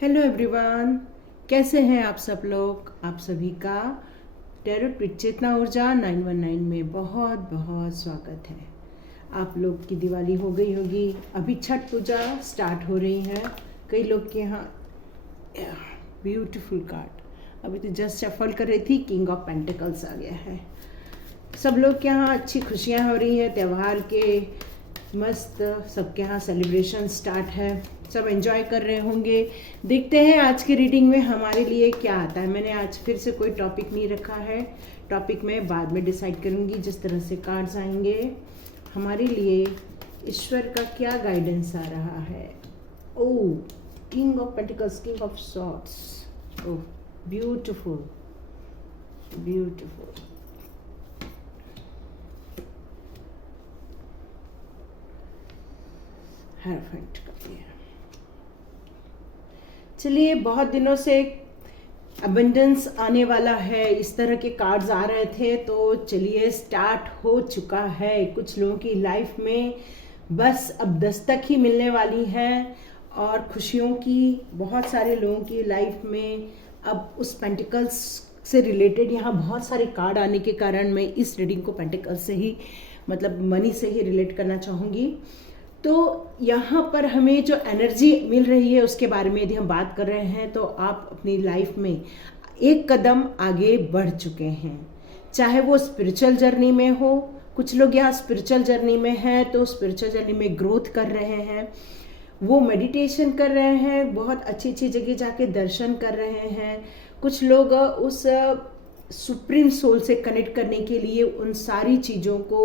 Hello everyone, कैसे हैं आप सब लोग। आप सभी का टैरोट विद चेतना ऊर्जा 919 में बहुत बहुत स्वागत है। आप लोग की दिवाली हो गई होगी, अभी छठ पूजा स्टार्ट हो रही है कई लोग के यहाँ। ब्यूटीफुल कार्ड अभी तो जस्ट शफल कर रही थी, किंग ऑफ पेंटिकल्स आ गया है। सब लोग के यहाँ अच्छी खुशियाँ हो रही है, त्यौहार के मस्त सबके यहाँ सेलिब्रेशन स्टार्ट है, सब एंजॉय कर रहे होंगे। देखते हैं आज की रीडिंग में हमारे लिए क्या आता है। मैंने आज फिर से कोई टॉपिक नहीं रखा है, टॉपिक मैं बाद में डिसाइड करूँगी जिस तरह से कार्ड्स आएंगे। हमारे लिए ईश्वर का क्या गाइडेंस आ रहा है। Oh, king of pentacles, king of swords. Oh, beautiful beautiful. Hierophant कर दिया। चलिए, बहुत दिनों से अबंडेंस आने वाला है, इस तरह के कार्ड्स आ रहे थे, तो चलिए स्टार्ट हो चुका है। कुछ लोगों की लाइफ में बस अब दस्तक ही मिलने वाली है और खुशियों की बहुत सारे लोगों की लाइफ में अब उस पेंटिकल्स से रिलेटेड यहाँ बहुत सारे कार्ड आने के कारण मैं इस रीडिंग को पेंटिकल्स से ही मतलब मनी से ही रिलेट करना चाहूँगी। तो यहाँ पर हमें जो एनर्जी मिल रही है उसके बारे में यदि हम बात कर रहे हैं तो आप अपनी लाइफ में एक कदम आगे बढ़ चुके हैं, चाहे वो स्पिरिचुअल जर्नी में हो। कुछ लोग यहाँ स्पिरिचुअल जर्नी में हैं तो स्पिरिचुअल जर्नी में ग्रोथ कर रहे हैं, वो मेडिटेशन कर रहे हैं, बहुत अच्छी अच्छी जगह जाके दर्शन कर रहे हैं। कुछ लोग उस सुप्रीम सोल से कनेक्ट करने के लिए उन सारी चीज़ों को,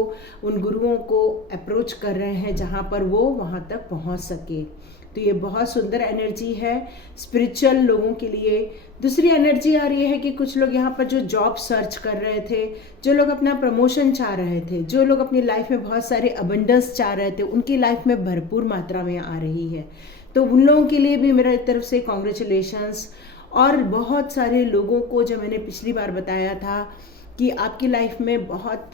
उन गुरुओं को अप्रोच कर रहे हैं जहाँ पर वो वहाँ तक पहुँच सके। तो ये बहुत सुंदर एनर्जी है स्पिरिचुअल लोगों के लिए। दूसरी एनर्जी आ रही है कि कुछ लोग यहाँ पर जो जॉब सर्च कर रहे थे, जो लोग अपना प्रमोशन चाह रहे थे, जो लोग अपनी लाइफ में बहुत सारे अबंडेंस चाह रहे थे, उनकी लाइफ में भरपूर मात्रा में आ रही है। तो उन लोगों के लिए भी मेरी तरफ से कॉन्ग्रेचुलेशंस। और बहुत सारे लोगों को, जो मैंने पिछली बार बताया था कि आपकी लाइफ में बहुत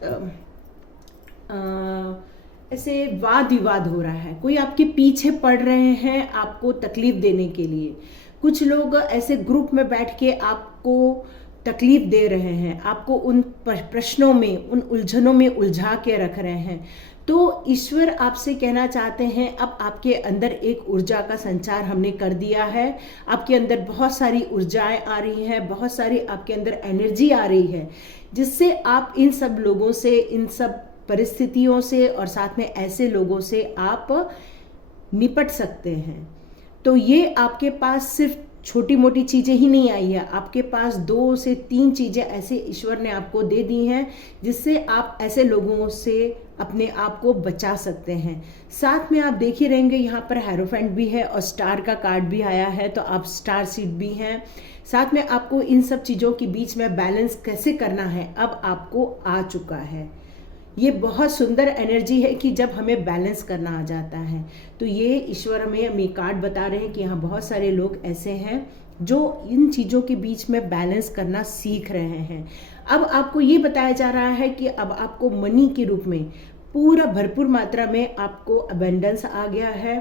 ऐसे वाद विवाद हो रहा है, कोई आपके पीछे पड़ रहे हैं आपको तकलीफ देने के लिए। कुछ लोग ऐसे ग्रुप में बैठ के आपको तकलीफ दे रहे हैं, आपको उन प्रश्नों में, उन उलझनों में उलझा के रख रहे हैं। तो ईश्वर आपसे कहना चाहते हैं, अब आपके अंदर एक ऊर्जा का संचार हमने कर दिया है। आपके अंदर बहुत सारी ऊर्जाएं आ रही हैं, बहुत सारी आपके अंदर एनर्जी आ रही है, जिससे आप इन सब लोगों से, इन सब परिस्थितियों से और साथ में ऐसे लोगों से आप निपट सकते हैं। तो ये आपके पास सिर्फ छोटी मोटी चीज़ें ही नहीं आई है, आपके पास 2 से 3 चीज़ें ऐसे ईश्वर ने आपको दे दी हैं जिससे आप ऐसे लोगों से अपने आप को बचा सकते हैं। साथ में आप देख ही रहेंगे यहाँ पर हेरोफेंट भी है और स्टार का कार्ड भी आया है, तो आप स्टार सीड भी हैं। साथ में आपको इन सब चीज़ों के बीच में बैलेंस कैसे करना है अब आपको आ चुका है। ये बहुत सुंदर एनर्जी है कि जब हमें बैलेंस करना आ जाता है, तो ये ईश्वर हमें कार्ड बता रहे हैं कि यहाँ बहुत सारे लोग ऐसे हैं जो इन चीज़ों के बीच में बैलेंस करना सीख रहे हैं। अब आपको ये बताया जा रहा है कि अब आपको मनी के रूप में पूरा भरपूर मात्रा में आपको अबेंडेंस आ गया है।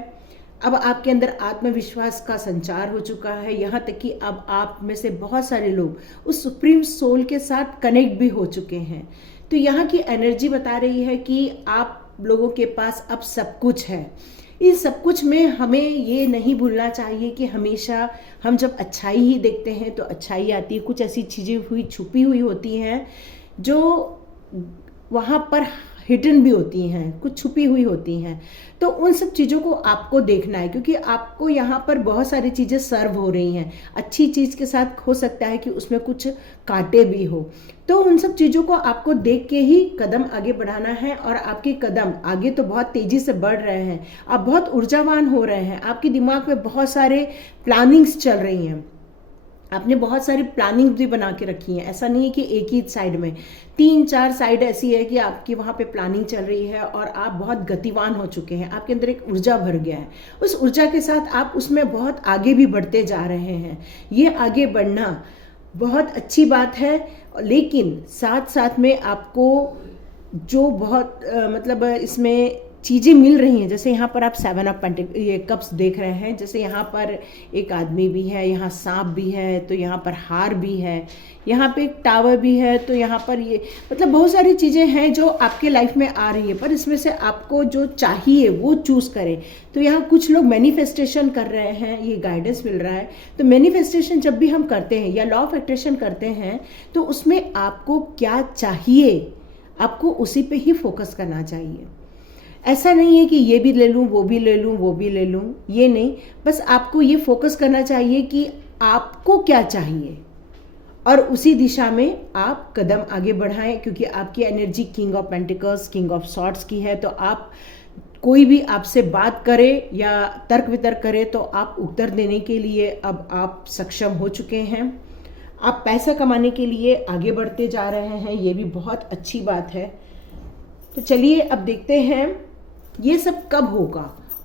अब आपके अंदर आत्मविश्वास का संचार हो चुका है, यहाँ तक कि अब आप में से बहुत सारे लोग उस सुप्रीम सोल के साथ कनेक्ट भी हो चुके हैं। तो यहाँ की एनर्जी बता रही है कि आप लोगों के पास अब सब कुछ है। इस सब कुछ में हमें ये नहीं भूलना चाहिए कि हमेशा हम जब अच्छाई ही देखते हैं तो अच्छाई आती है। कुछ ऐसी चीज़ें हुई छुपी हुई होती हैं जो वहाँ पर हिडन भी होती हैं, कुछ छुपी हुई होती हैं। तो उन सब चीज़ों को आपको देखना है, क्योंकि आपको यहाँ पर बहुत सारी चीज़ें सर्व हो रही हैं। अच्छी चीज़ के साथ हो सकता है कि उसमें कुछ कांटे भी हो, तो उन सब चीज़ों को आपको देख के ही कदम आगे बढ़ाना है। और आपके कदम आगे तो बहुत तेज़ी से बढ़ रहे हैं, आप बहुत ऊर्जावान हो रहे हैं, आपके दिमाग में बहुत सारे प्लानिंग्स चल रही हैं, आपने बहुत सारी प्लानिंग भी बना के रखी है। ऐसा नहीं है कि एक ही साइड में, 3-4 साइड ऐसी है कि आपकी वहाँ पे प्लानिंग चल रही है और आप बहुत गतिवान हो चुके हैं। आपके अंदर एक ऊर्जा भर गया है, उस ऊर्जा के साथ आप उसमें बहुत आगे भी बढ़ते जा रहे हैं। ये आगे बढ़ना बहुत अच्छी बात है, लेकिन साथ साथ में आपको जो बहुत मतलब इसमें चीज़ें मिल रही हैं। जैसे यहाँ पर आप 7 ऑफ ये कप्स देख रहे हैं, जैसे यहाँ पर एक आदमी भी है, यहाँ सांप भी है, तो यहाँ पर हार भी है, यहाँ पे एक टावर भी है, तो यहाँ पर ये मतलब बहुत सारी चीज़ें हैं जो आपके लाइफ में आ रही है, पर इसमें से आपको जो चाहिए वो चूज़ करें। तो यहाँ कुछ लोग मैनिफेस्टेशन कर रहे हैं, ये गाइडेंस मिल रहा है। तो मैनिफेस्टेशन जब भी हम करते हैं या लॉ ऑफ अट्रैक्शन करते हैं, तो उसमें आपको क्या चाहिए, आपको उसी पे ही फोकस करना चाहिए। ऐसा नहीं है कि ये भी ले लूँ, वो भी ले लूँ, वो भी ले लूँ, ये नहीं। बस आपको ये फोकस करना चाहिए कि आपको क्या चाहिए और उसी दिशा में आप कदम आगे बढ़ाएं, क्योंकि आपकी energy king of pentacles, king of swords की है। तो आप कोई भी आपसे बात करे या तर्क वितर्क करे तो आप उत्तर देने के लिए अब आप सक्षम हो चुके हैं। आप पैसा कमाने के लिए आगे बढ़ते जा रहे हैं, ये भी बहुत अच्छी बात है। तो चलिए अब देखते हैं ये सब कब होगा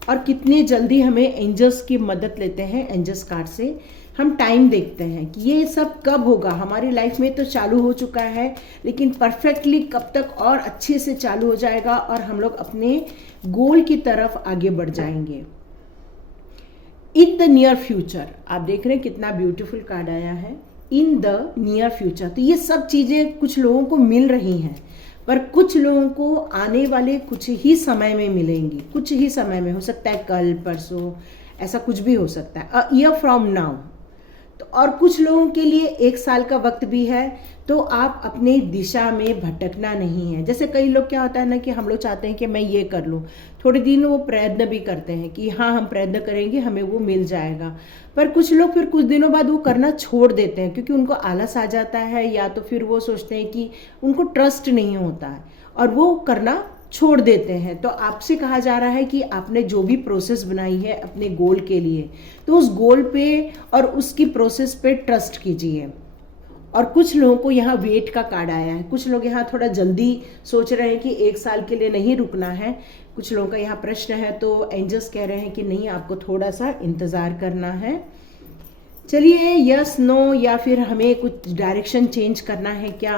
और कितने जल्दी हमें एंजल्स की मदद लेते हैं। एंजल्स कार्ड से हम टाइम देखते हैं कि ये सब कब होगा। हमारी लाइफ में तो चालू हो चुका है, लेकिन परफेक्टली कब तक और अच्छे से चालू हो जाएगा और हम लोग अपने गोल की तरफ आगे बढ़ जाएंगे। इन द नियर फ्यूचर, आप देख रहे हैं कितना ब्यूटीफुल कार्ड आया है, इन द नियर फ्यूचर। तो ये सब चीज़ें कुछ लोगों को मिल रही हैं, पर कुछ लोगों को आने वाले कुछ ही समय में मिलेंगी। कुछ ही समय में, हो सकता है कल परसों, ऐसा कुछ भी हो सकता है, अ ईयर फ्रॉम नाउ। तो और कुछ लोगों के लिए 1 साल का वक्त भी है। तो आप अपने दिशा में भटकना नहीं है। जैसे कई लोग क्या होता है ना कि हम लोग चाहते हैं कि मैं ये कर लूँ, थोड़े दिन वो प्रयत्न भी करते हैं कि हाँ हम प्रयत्न करेंगे, हमें वो मिल जाएगा। पर कुछ लोग फिर कुछ दिनों बाद वो करना छोड़ देते हैं, क्योंकि उनको आलस आ जाता है, या तो फिर वो सोचते हैं कि उनको ट्रस्ट नहीं होता है और वो करना छोड़ देते हैं। तो आपसे कहा जा रहा है कि आपने जो भी प्रोसेस बनाई है अपने गोल के लिए, तो उस गोल पे और उसकी प्रोसेस पे ट्रस्ट कीजिए। और कुछ लोगों को यहाँ वेट का कार्ड आया है। कुछ लोग यहाँ थोड़ा जल्दी सोच रहे हैं कि 1 साल के लिए नहीं रुकना है। कुछ लोगों का यहाँ प्रश्न है, तो एंजल्स कह रहे हैं कि नहीं, आपको थोड़ा सा इंतज़ार करना है। चलिए यस नो, या फिर हमें कुछ डायरेक्शन चेंज करना है क्या,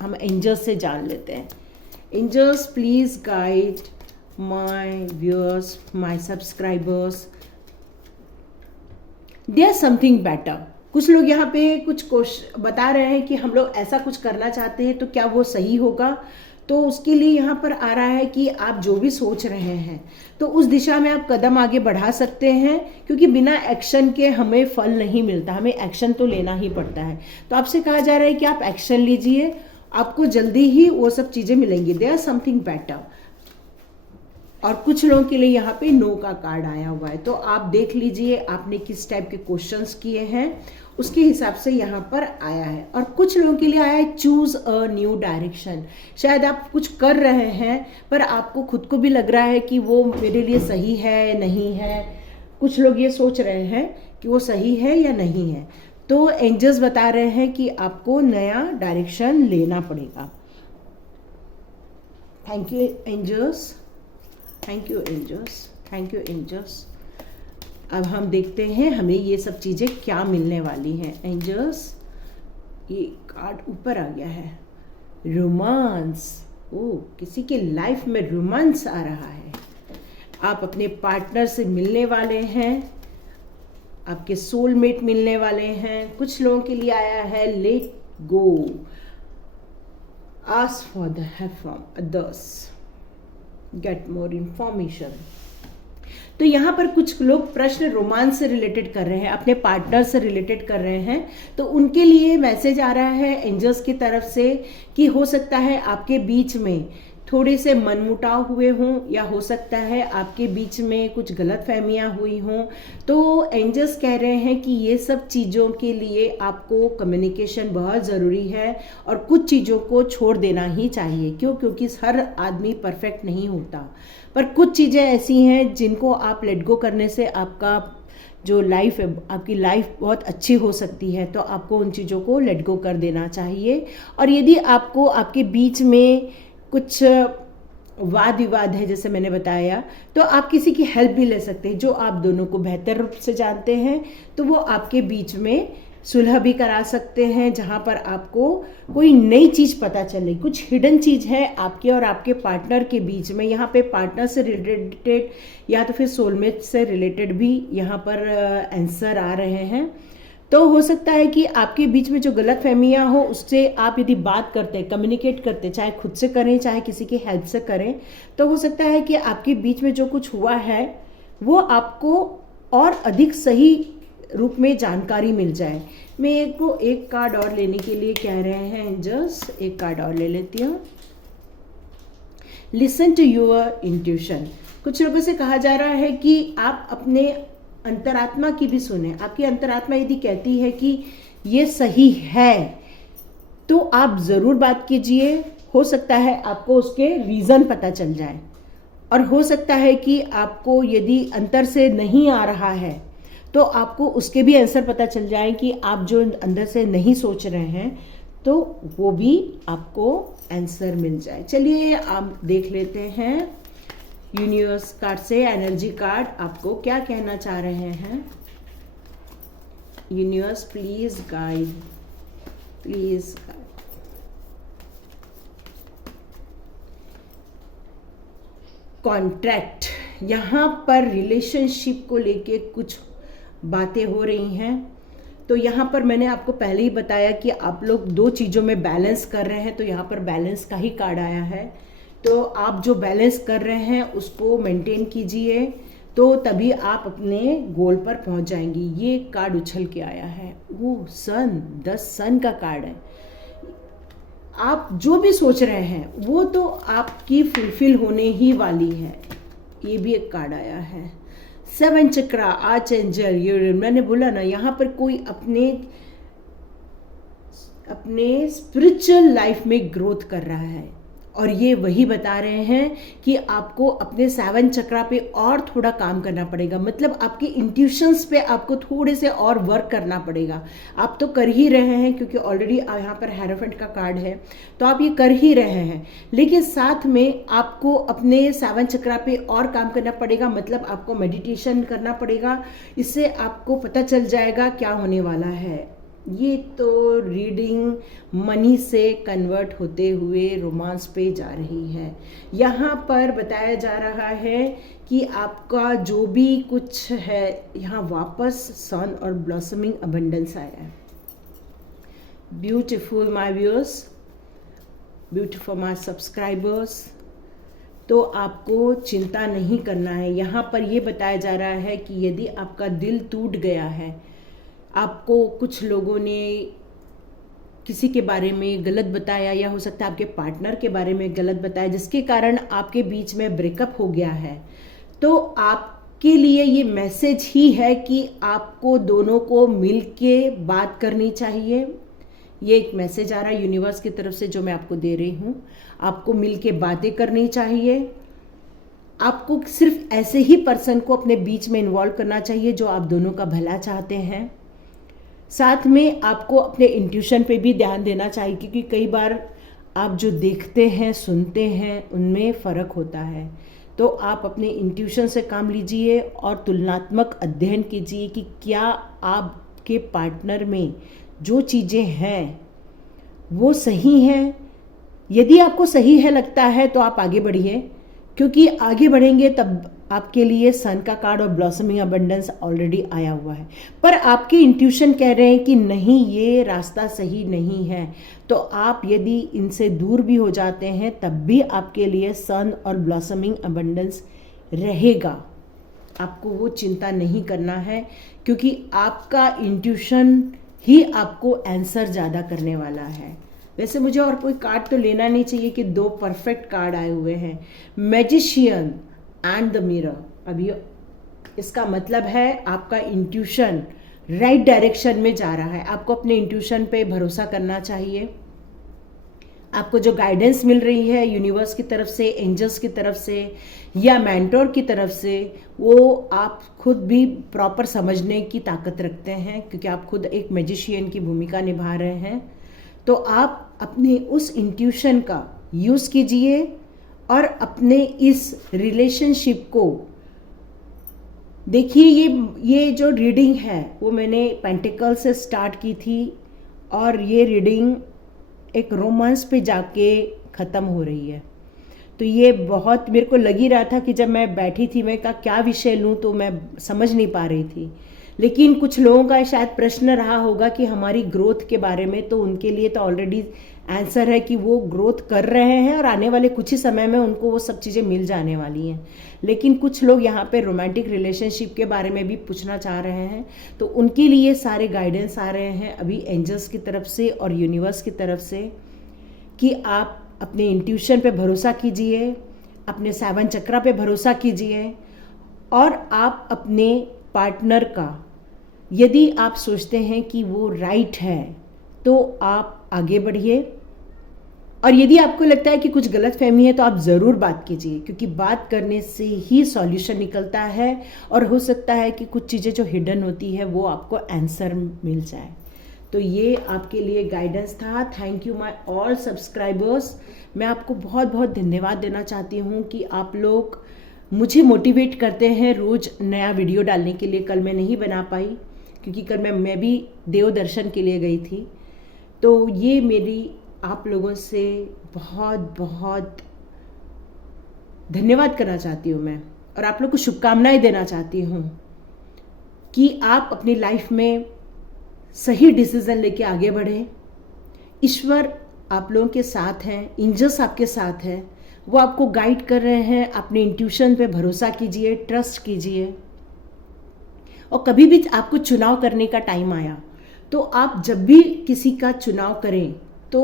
हम एंजल्स से जान लेते हैं। Angels please guide my viewers, my subscribers, there something better. कुछ लोग यहाँ पे कुछ बता रहे हैं कि हम लोग ऐसा कुछ करना चाहते हैं, तो क्या वो सही होगा। तो उसके लिए यहाँ पर आ रहा है कि आप जो भी सोच रहे हैं तो उस दिशा में आप कदम आगे बढ़ा सकते हैं, क्योंकि बिना एक्शन के हमें फल नहीं मिलता, हमें एक्शन तो लेना ही पड़ता है। तो आपसे कहा जा रहा है कि आप एक्शन लीजिए, आपको जल्दी ही वो सब चीज़ें मिलेंगी। There something better. और कुछ लोगों के लिए यहाँ पे नो का कार्ड आया हुआ है। तो आप देख लीजिए आपने किस टाइप के क्वेश्चंस किए हैं, उसके हिसाब से यहाँ पर आया है। और कुछ लोगों के लिए आया है चूज अ न्यू डायरेक्शन। शायद आप कुछ कर रहे हैं पर आपको खुद को भी लग रहा है कि वो मेरे लिए सही है नहीं है। कुछ लोग ये सोच रहे हैं कि वो सही है या नहीं है। तो एंजल्स बता रहे हैं कि आपको नया डायरेक्शन लेना पड़ेगा। Thank you angels, thank you angels, thank you angels. अब हम देखते हैं हमें ये सब चीज़ें क्या मिलने वाली हैं। एंजल्स, ये कार्ड ऊपर आ गया है, रोमांस। ओ, किसी के लाइफ में रोमांस आ रहा है। आप अपने पार्टनर से मिलने वाले हैं, आपके सोलमेट मिलने वाले हैं। कुछ लोगों के लिए आया है let go, ask for the help from others, get more information. तो यहाँ पर कुछ लोग प्रश्न रोमांस से रिलेटेड कर रहे हैं, अपने पार्टनर से रिलेटेड कर रहे हैं। तो उनके लिए मैसेज आ रहा है एंजल्स की तरफ से कि हो सकता है आपके बीच में थोड़े से मनमुटाव हुए हों, या हो सकता है आपके बीच में कुछ गलतफहमियां हुई हों। तो एंजल्स कह रहे हैं कि ये सब चीज़ों के लिए आपको कम्युनिकेशन बहुत ज़रूरी है और कुछ चीज़ों को छोड़ देना ही चाहिए। क्यों? क्योंकि हर आदमी परफेक्ट नहीं होता, पर कुछ चीज़ें ऐसी हैं जिनको आप लेट गो करने से आपका जो लाइफ है, आपकी लाइफ बहुत अच्छी हो सकती है। तो आपको उन चीज़ों को लेट गो कर देना चाहिए। और यदि आपको आपके बीच में कुछ वाद विवाद है, जैसे मैंने बताया, तो आप किसी की हेल्प भी ले सकते हैं जो आप दोनों को बेहतर रूप से जानते हैं। तो वो आपके बीच में सुलह भी करा सकते हैं, जहाँ पर आपको कोई नई चीज़ पता चले, कुछ हिडन चीज़ है आपके और आपके पार्टनर के बीच में। यहाँ पे पार्टनर से रिलेटेड या तो फिर सोलमेट से रिलेटेड भी यहाँ पर आंसर आ रहे हैं। तो हो सकता है कि आपके बीच में जो गलत फहमियाँ हो, उससे आप यदि बात करते, कम्युनिकेट करते, चाहे खुद से करें चाहे किसी की हेल्प से करें, तो हो सकता है कि आपके बीच में जो कुछ हुआ है वो आपको और अधिक सही रूप में जानकारी मिल जाए। मैं को एक कार्ड और लेने के लिए कह रहे हैं एंजल्स, एक कार्ड और ले लेती हूँ। Listen to your intuition. कुछ लोगों से कहा जा रहा है कि आप अपने अंतरात्मा की भी सुने। आपकी अंतरात्मा यदि कहती है कि ये सही है तो आप ज़रूर बात कीजिए। हो सकता है आपको उसके रीज़न पता चल जाए, और हो सकता है कि आपको यदि अंतर से नहीं आ रहा है तो आपको उसके भी आंसर पता चल जाए कि आप जो अंदर से नहीं सोच रहे हैं तो वो भी आपको आंसर मिल जाए। चलिए आप देख लेते हैं यूनिवर्स कार्ड से, एनर्जी कार्ड आपको क्या कहना चाह रहे हैं। Universe please guide, please guide. Contract, यहाँ पर रिलेशनशिप को लेके कुछ बातें हो रही हैं। तो यहाँ पर मैंने आपको पहले ही बताया कि आप लोग दो चीज़ों में बैलेंस कर रहे हैं, तो यहाँ पर बैलेंस का ही कार्ड आया है। तो आप जो बैलेंस कर रहे हैं उसको मेंटेन कीजिए, तो तभी आप अपने गोल पर पहुँच जाएंगी। ये कार्ड उछल के आया है, वो सन, 10 सन का कार्ड है। आप जो भी सोच रहे हैं वो तो आपकी फुलफिल होने ही वाली है। ये भी एक कार्ड आया है, 7 चक्रा, आर्च एंजल। ये मैंने बोला ना, यहाँ पर कोई अपने स्पिरिचुअल लाइफ में ग्रोथ कर रहा है, और ये वही बता रहे हैं कि आपको अपने 7 चक्रा पे और थोड़ा काम करना पड़ेगा। मतलब आपके इंट्यूशंस पे आपको थोड़े से और वर्क करना पड़ेगा। आप तो कर ही रहे हैं, क्योंकि ऑलरेडी यहाँ पर हेरोफेंट का कार्ड है, तो आप ये कर ही रहे हैं, लेकिन साथ में आपको अपने 7 चक्रा पे और काम करना पड़ेगा। मतलब आपको मेडिटेशन करना पड़ेगा, इससे आपको पता चल जाएगा क्या होने वाला है। ये तो रीडिंग मनी से कन्वर्ट होते हुए रोमांस पे जा रही है। यहाँ पर बताया जा रहा है कि आपका जो भी कुछ है, यहाँ वापस सन और ब्लॉसमिंग अबंडेंस आया है। Beautiful my viewers, beautiful my subscribers. तो आपको चिंता नहीं करना है। यहाँ पर ये बताया जा रहा है कि यदि आपका दिल टूट गया है, आपको कुछ लोगों ने किसी के बारे में गलत बताया, या हो सकता है आपके पार्टनर के बारे में गलत बताया, जिसके कारण आपके बीच में ब्रेकअप हो गया है, तो आपके लिए ये मैसेज ही है कि आपको दोनों को मिल के बात करनी चाहिए। ये एक मैसेज आ रहा है यूनिवर्स की तरफ से जो मैं आपको दे रही हूँ। आपको मिल के बातें करनी चाहिए। आपको सिर्फ ऐसे ही पर्सन को अपने बीच में इन्वॉल्व करना चाहिए जो आप दोनों का भला चाहते हैं। साथ में आपको अपने इंट्यूशन पे भी ध्यान देना चाहिए, क्योंकि कई बार आप जो देखते हैं, सुनते हैं, उनमें फ़र्क होता है। तो आप अपने इंट्यूशन से काम लीजिए और तुलनात्मक अध्ययन कीजिए कि क्या आपके पार्टनर में जो चीज़ें हैं वो सही हैं। यदि आपको सही है लगता है तो आप आगे बढ़िए, क्योंकि आगे बढ़ेंगे तब आपके लिए सन का कार्ड और ब्लॉसमिंग अबंडेंस ऑलरेडी आया हुआ है। पर आपके इंट्यूशन कह रहे हैं कि नहीं, ये रास्ता सही नहीं है, तो आप यदि इनसे दूर भी हो जाते हैं तब भी आपके लिए सन और ब्लॉसमिंग अबंडेंस रहेगा। आपको वो चिंता नहीं करना है, क्योंकि आपका इंट्यूशन ही आपको आंसर ज़्यादा करने वाला है। वैसे मुझे और कोई कार्ड तो लेना नहीं चाहिए कि 2 परफेक्ट कार्ड आए हुए हैं, मैजिशियन एंड द मिरर। अभी इसका मतलब है आपका इंट्यूशन राइट डायरेक्शन में जा रहा है। आपको अपने इंट्यूशन पे भरोसा करना चाहिए। आपको जो गाइडेंस मिल रही है यूनिवर्स की तरफ से, एंजल्स की तरफ से या मेंटोर की तरफ से, वो आप खुद भी प्रॉपर समझने की ताकत रखते हैं, क्योंकि आप खुद एक मैजिशियन की भूमिका निभा रहे हैं। तो आप अपने उस इंट्यूशन का यूज़ कीजिए और अपने इस रिलेशनशिप को देखिए ये जो रीडिंग है वो मैंने पेंटिकल से स्टार्ट की थी और ये रीडिंग एक रोमांस पे जाके ख़त्म हो रही है। तो ये बहुत मेरे को लग ही रहा था कि जब मैं बैठी थी मैं का क्या विषय लूँ, तो मैं समझ नहीं पा रही थी। लेकिन कुछ लोगों का शायद प्रश्न रहा होगा कि हमारी ग्रोथ के बारे में, तो उनके लिए तो ऑलरेडी आंसर है कि वो ग्रोथ कर रहे हैं और आने वाले कुछ ही समय में उनको वो सब चीज़ें मिल जाने वाली हैं। लेकिन कुछ लोग यहाँ पे रोमांटिक रिलेशनशिप के बारे में भी पूछना चाह रहे हैं, तो उनके लिए सारे गाइडेंस आ रहे हैं अभी एंजल्स की तरफ से और यूनिवर्स की तरफ से कि आप अपने इंट्यूशन पे भरोसा कीजिए, अपने 7 चक्रा पे भरोसा कीजिए और आप अपने पार्टनर का, यदि आप सोचते हैं कि वो राइट है तो आप आगे बढ़िए, और यदि आपको लगता है कि कुछ गलत फहमी है तो आप ज़रूर बात कीजिए, क्योंकि बात करने से ही सॉल्यूशन निकलता है और हो सकता है कि कुछ चीज़ें जो हिडन होती है वो आपको आंसर मिल जाए। तो ये आपके लिए गाइडेंस था। Thank you my all subscribers. मैं आपको बहुत बहुत धन्यवाद देना चाहती हूँ कि आप लोग मुझे मोटिवेट करते हैं रोज़ नया वीडियो डालने के लिए। कल मैं नहीं बना पाई क्योंकि कल मैं भी देव दर्शन के लिए गई थी। तो ये मेरी आप लोगों से बहुत बहुत धन्यवाद करना चाहती हूँ मैं, और आप लोग को शुभकामनाएं देना चाहती हूँ कि आप अपनी लाइफ में सही डिसीजन लेके आगे बढ़ें। ईश्वर आप लोगों के साथ हैं, एंजल्स आपके साथ हैं, वो आपको गाइड कर रहे हैं। अपने इंट्यूशन पे भरोसा कीजिए, ट्रस्ट कीजिए, और कभी भी आपको चुनाव करने का टाइम आया तो आप जब भी किसी का चुनाव करें तो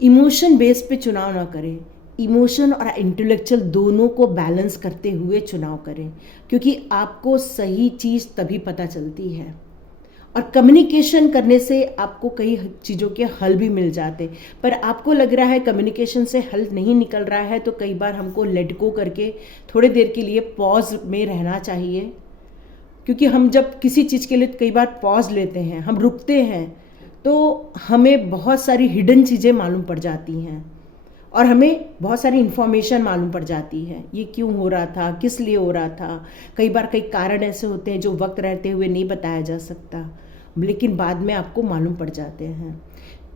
इमोशन बेस पे चुनाव ना करें, इमोशन और इंटेलेक्चुअल दोनों को बैलेंस करते हुए चुनाव करें, क्योंकि आपको सही चीज़ तभी पता चलती है। और कम्युनिकेशन करने से आपको कई चीज़ों के हल भी मिल जाते, पर आपको लग रहा है कम्युनिकेशन से हल नहीं निकल रहा है, तो कई बार हमको लेट गो करके थोड़े देर के लिए पॉज में रहना चाहिए। क्योंकि हम जब किसी चीज़ के लिए कई बार पॉज लेते हैं, हम रुकते हैं, तो हमें बहुत सारी हिडन चीज़ें मालूम पड़ जाती हैं और हमें बहुत सारी इन्फॉर्मेशन मालूम पड़ जाती है। ये क्यों हो रहा था, किस लिए हो रहा था। कई बार कई कारण ऐसे होते हैं जो वक्त रहते हुए नहीं बताया जा सकता, लेकिन बाद में आपको मालूम पड़ जाते हैं।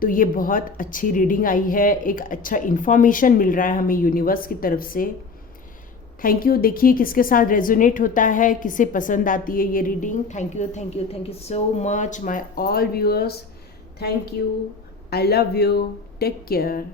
तो ये बहुत अच्छी रीडिंग आई है, एक अच्छा इन्फॉर्मेशन मिल रहा है हमें यूनिवर्स की तरफ से। Thank you. देखिए किसके साथ रेजोनेट होता है, किसे पसंद आती है ये reading. Thank you, thank you, thank you so much my all viewers. Thank you, I love you, take care.